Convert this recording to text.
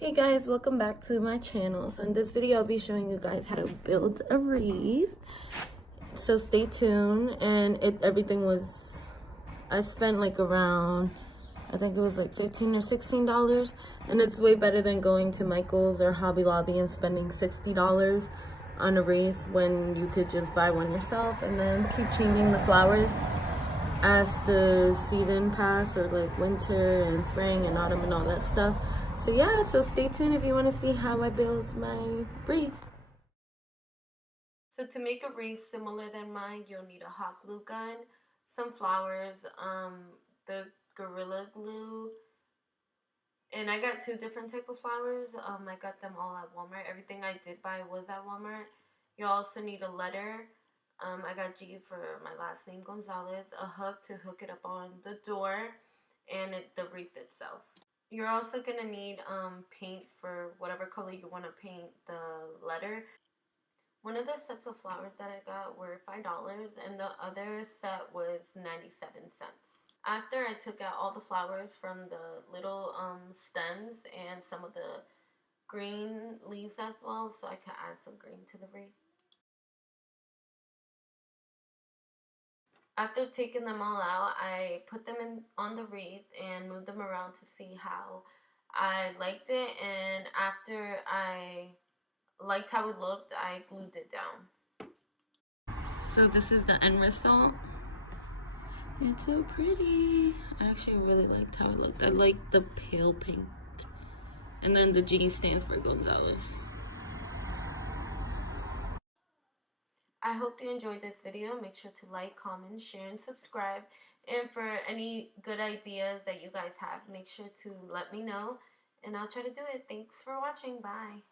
Hey guys, welcome back to my channel. So in this video I'll be showing you guys how to build a wreath, so stay tuned. And everything was, I spent like around, I think it was like $15 or $16, and it's way better than going to Michael's or Hobby Lobby and spending $60 on a wreath when you could just buy one yourself and then keep changing the flowers as the season pass, or like winter and spring and autumn and all that stuff. So yeah, so stay tuned if you want to see how I build my wreath. So to make a wreath similar than mine, you'll need a hot glue gun, some flowers, the Gorilla Glue, and I got two different type of flowers. I got them all at Walmart. Everything I did buy was at Walmart. You also need a letter. I got G for my last name, Gonzalez, a hook to hook it up on the door, and the wreath itself. You're also going to need paint for whatever color you want to paint the letter. One of the sets of flowers that I got were $5, and the other set was 97 cents. After I took out all the flowers from the little stems and some of the green leaves as well, so I could add some green to the wreath. After taking them all out, I put them on the wreath and moved them around to see how I liked it, and after I liked how it looked, I glued it down. So this is the end result. It's so pretty. I actually really liked how it looked. I like the pale pink. And then the G stands for Gonzalez. I hope you enjoyed this video. Make sure to like, comment, share, and subscribe. And for any good ideas that you guys have, make sure to let me know, and I'll try to do it. Thanks for watching. Bye.